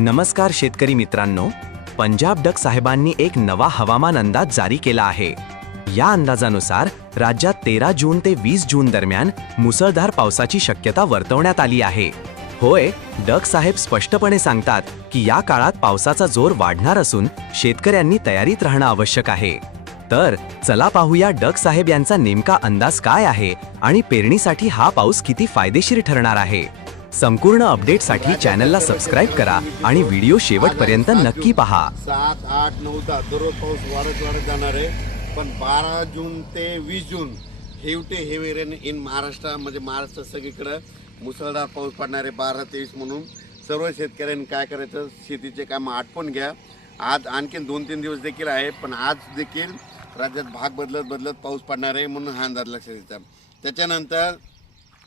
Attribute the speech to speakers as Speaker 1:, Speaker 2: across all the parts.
Speaker 1: नमस्कार शेतकरी मित्रांनो पंजाब डक साहेबांनी एक नवा हवामान अंदाज जारी केला आहे. या अंदाजानुसार राज्यात तेरा जून ते वीस जून दरम्यान मुसळधार पावसाची शक्यता वर्तवण्यात आली आहे. होय डक साहेब स्पष्टपणे सांगतात की या काळात पावसाचा जोर वाढणार असून शेतकऱ्यांनी तयारीत राहणं आवश्यक आहे. तर चला पाहूया डक साहेब यांचा नेमका अंदाज काय आहे आणि पेरणीसाठी हा पाऊस किती फायदेशीर ठरणार आहे. संपूर्ण अपडेटसाठी चॅनलला सबस्क्राईब करा आणि व्हिडिओ शेवटपर्यंत नक्की पहा.
Speaker 2: सात आठ नऊ दहा दररोज पाऊस वाढत वाढत जाणार आहे. पण बारा जून ते वीस जून हेवटे हेवी रेन इन महाराष्ट्र म्हणजे महाराष्ट्र सगळीकडं मुसळधार पाऊस पडणार आहे बारा तेवीस म्हणून. सर्व शेतकऱ्यांनी काय करायचं? शेतीचे कामं आटपून घ्या. आज आणखीन दोन तीन दिवस देखील आहे पण आज देखील राज्यात भाग बदलत बदलत पाऊस पडणार आहे म्हणून हा अंदाज लक्षात येतात त्याच्यानंतर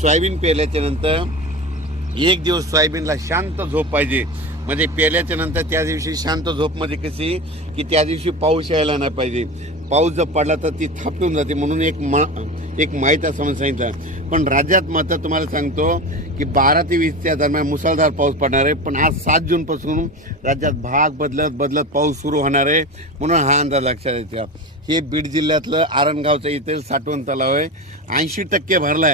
Speaker 2: सोयाबीन पेरल्याच्या नंतर एक दिवस सोयाबीनला शांत झोप पाहिजे. म्हणजे पेरल्याच्या नंतर त्या दिवशी शांत झोपमध्ये कशी की त्या दिवशी पाऊस यायला नाही पाहिजे. पाऊस जर पडला तर ती थापटून जाते म्हणून एक म एक माहीत असं सांगितलं. पण राज्यात मात्र तुम्हाला सांगतो की बारा ते वीसच्या दरम्यान मुसळधार पाऊस पडणार आहे. पण आज सात जूनपासून राज्यात भाग बदलत बदलत पाऊस सुरू होणार आहे म्हणून हा अंदाज लक्षात येतो. हे बीड जिल्ह्यातलं आरणगावचं इथे साठवण तलाव आहे. ऐंशी टक्के भरला आहे